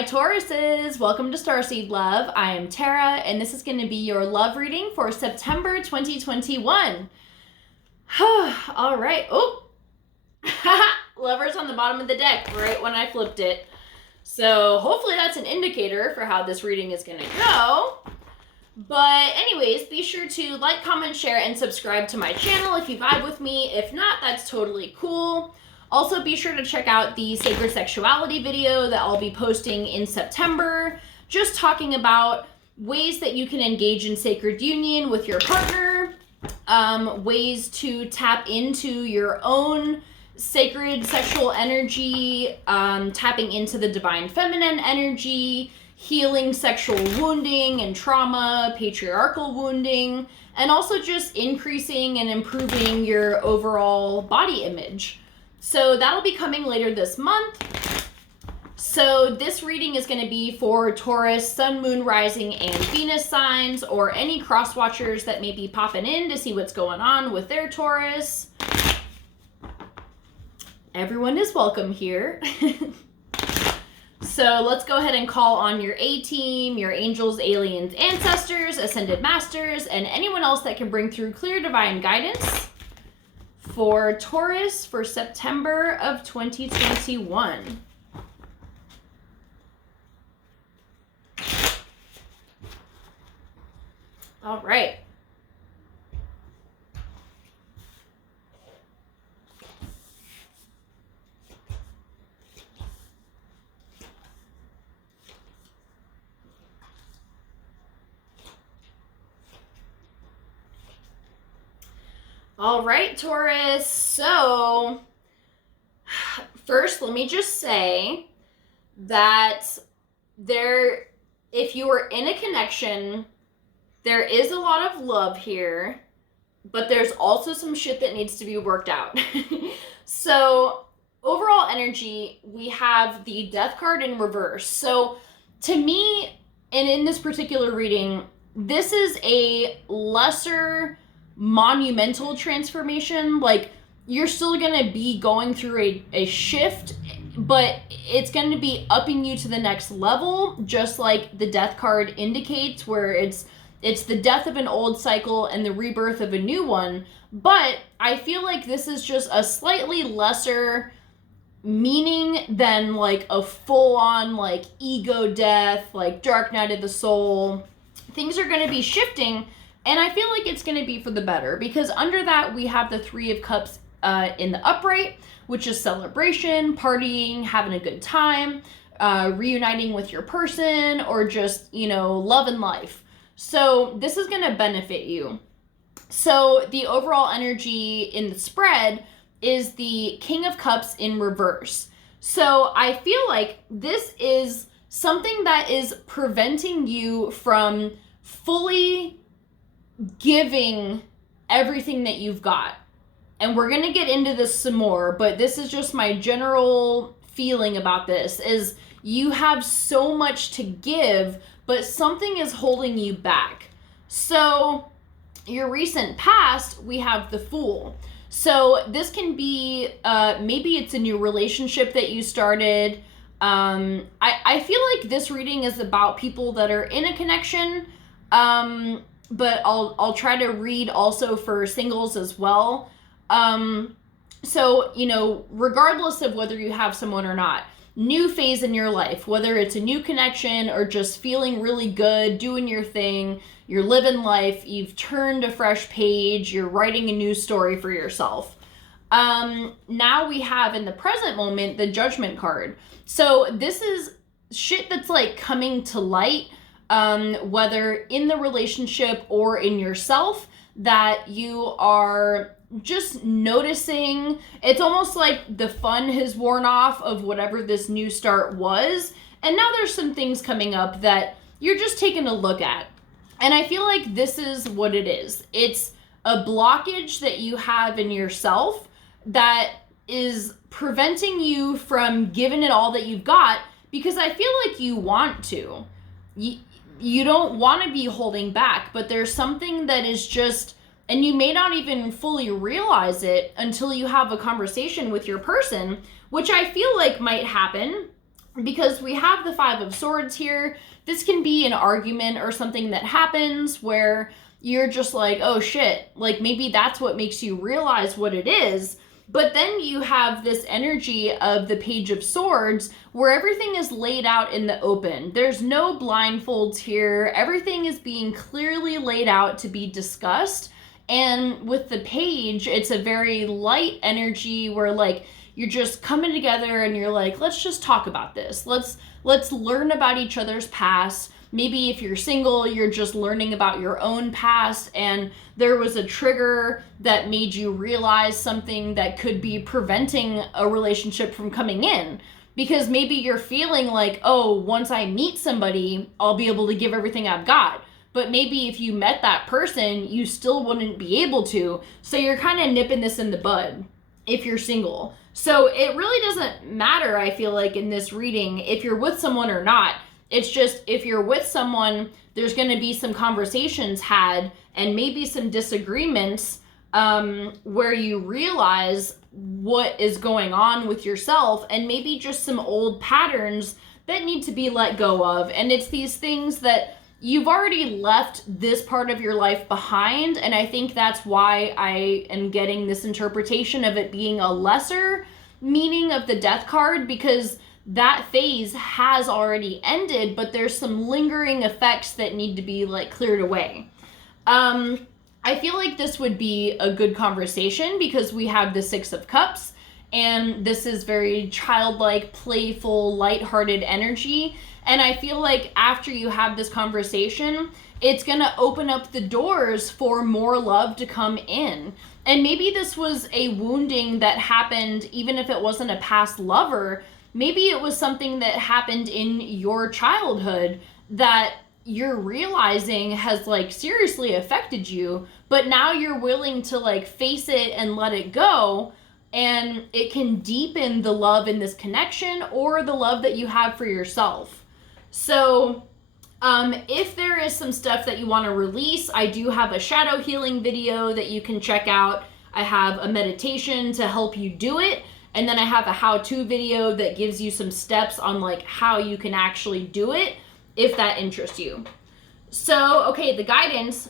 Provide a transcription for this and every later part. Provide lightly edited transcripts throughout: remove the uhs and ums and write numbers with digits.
my Tauruses, welcome to Starseed Love. I am Tara, and this is going to be your love reading for September 2021. All right. Oh, Lovers on the bottom of the deck right when I flipped it. So hopefully that's an indicator for how this reading is going to go. But anyways, be sure to like, comment, share, and subscribe to my channel if you vibe with me. If not, that's totally cool. Also, be sure to check out the Sacred Sexuality video that I'll be posting in September, just talking about ways that you can engage in sacred union with your partner, ways to tap into your own sacred sexual energy, tapping into the divine feminine energy, healing sexual wounding and trauma, patriarchal wounding, and also just increasing and improving your overall body image. So that'll be coming later this month. So this reading is going to be for Taurus, Sun, Moon, Rising, and Venus signs, or any cross watchers that may be popping in to see what's going on with their Taurus. Everyone is welcome here. So let's go ahead and call on your A-team, your angels, aliens, ancestors, ascended masters, and anyone else that can bring through clear divine guidance for Taurus for September of 2021. All right. All right, Taurus. So first, let me just say that if you are in a connection, there is a lot of love here, but there's also some shit that needs to be worked out. So overall energy, we have the Death card in reverse. So to me, and in this particular reading, this is a lesser monumental transformation. Like, you're still going to be going through a shift, but it's going to be upping you to the next level, just like the Death card indicates, where it's the death of an old cycle and the rebirth of a new one. But I feel like this is just a slightly lesser meaning than like a full-on like ego death, like Dark Night of the Soul. Things are going to be shifting, and I feel like it's going to be for the better, because under that we have the Three of Cups in the upright, which is celebration, partying, having a good time, reuniting with your person, or just, love and life. So this is going to benefit you. So the overall energy in the spread is the King of Cups in reverse. So I feel like this is something that is preventing you from fully giving everything that you've got. And we're going to get into this some more, but this is just my general feeling about this, is you have so much to give, but something is holding you back. So your recent past, we have the Fool. So this can be, maybe it's a new relationship that you started. I feel like this reading is about people that are in a connection, but I'll try to read also for singles as well. So, regardless of whether you have someone or not, new phase in your life, whether it's a new connection or just feeling really good, doing your thing, you're living life, you've turned a fresh page, you're writing a new story for yourself. Now we have in the present moment the Judgment card. So this is shit that's like coming to light, whether in the relationship or in yourself, that you are just noticing. It's almost like the fun has worn off of whatever this new start was, and now there's some things coming up that you're just taking a look at. And I feel like this is what it is. It's a blockage that you have in yourself that is preventing you from giving it all that you've got, because I feel like you want to. You don't want to be holding back, but there's something that is just, and you may not even fully realize it until you have a conversation with your person, which I feel like might happen because we have the Five of Swords here. This can be an argument or something that happens where you're just like, oh shit, like maybe that's what makes you realize what it is. But then you have this energy of the Page of Swords where everything is laid out in the open. There's no blindfolds here. Everything is being clearly laid out to be discussed. And with the Page, it's a very light energy where like you're just coming together and you're like, let's just talk about this. Let's learn about each other's past. Maybe if you're single, you're just learning about your own past and there was a trigger that made you realize something that could be preventing a relationship from coming in. Because maybe you're feeling like, oh, once I meet somebody, I'll be able to give everything I've got. But maybe if you met that person, you still wouldn't be able to. So you're kind of nipping this in the bud if you're single. So it really doesn't matter, I feel like, in this reading, if you're with someone or not. It's just, if you're with someone, there's going to be some conversations had and maybe some disagreements where you realize what is going on with yourself and maybe just some old patterns that need to be let go of. And it's these things that you've already left this part of your life behind. And I think that's why I am getting this interpretation of it being a lesser meaning of the Death card, because that phase has already ended, but there's some lingering effects that need to be like cleared away. I feel like this would be a good conversation because we have the Six of Cups and this is very childlike, playful, lighthearted energy. And I feel like after you have this conversation, it's going to open up the doors for more love to come in. And maybe this was a wounding that happened, even if it wasn't a past lover. Maybe it was something that happened in your childhood that you're realizing has like seriously affected you, but now you're willing to like face it and let it go, and it can deepen the love in this connection or the love that you have for yourself. So if there is some stuff that you want to release, I do have a shadow healing video that you can check out. I have a meditation to help you do it. And then I have a how-to video that gives you some steps on like how you can actually do it if that interests you. So, okay, the guidance,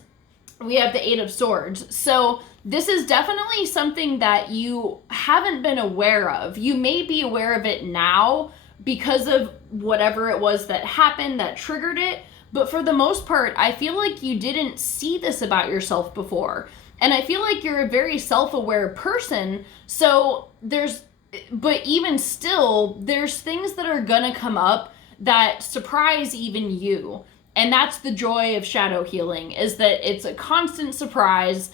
we have the Eight of Swords. So this is definitely something that you haven't been aware of. You may be aware of it now because of whatever it was that happened that triggered it. But for the most part, I feel like you didn't see this about yourself before. And I feel like you're a very self-aware person. So but even still, there's things that are gonna come up that surprise even you. And that's the joy of shadow healing, is that it's a constant surprise.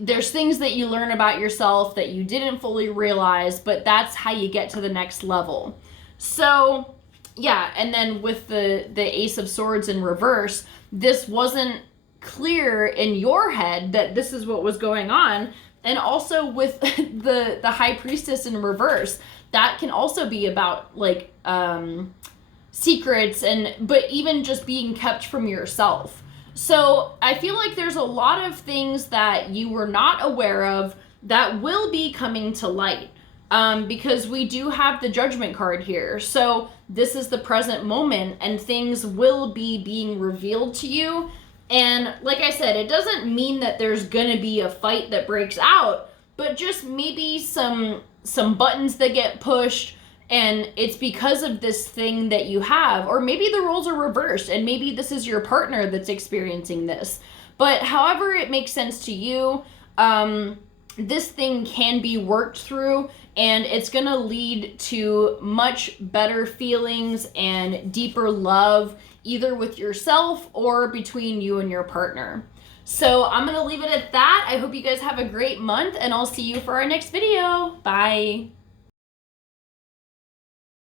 There's things that you learn about yourself that you didn't fully realize, but that's how you get to the next level. So yeah, and then with the Ace of Swords in reverse, this wasn't clear in your head that this is what was going on. And also with the High Priestess in reverse, that can also be about like secrets but even just being kept from yourself. So I feel like there's a lot of things that you were not aware of that will be coming to light. Because we do have the Judgment card here. So this is the present moment and things will be being revealed to you. And like I said, it doesn't mean that there's gonna be a fight that breaks out, but just maybe some buttons that get pushed, and it's because of this thing that you have. Or maybe the roles are reversed and maybe this is your partner that's experiencing this. But however it makes sense to you, this thing can be worked through, and it's gonna lead to much better feelings and deeper love, either with yourself or between you and your partner. So I'm gonna leave it at that. I hope you guys have a great month, and I'll see you for our next video. Bye.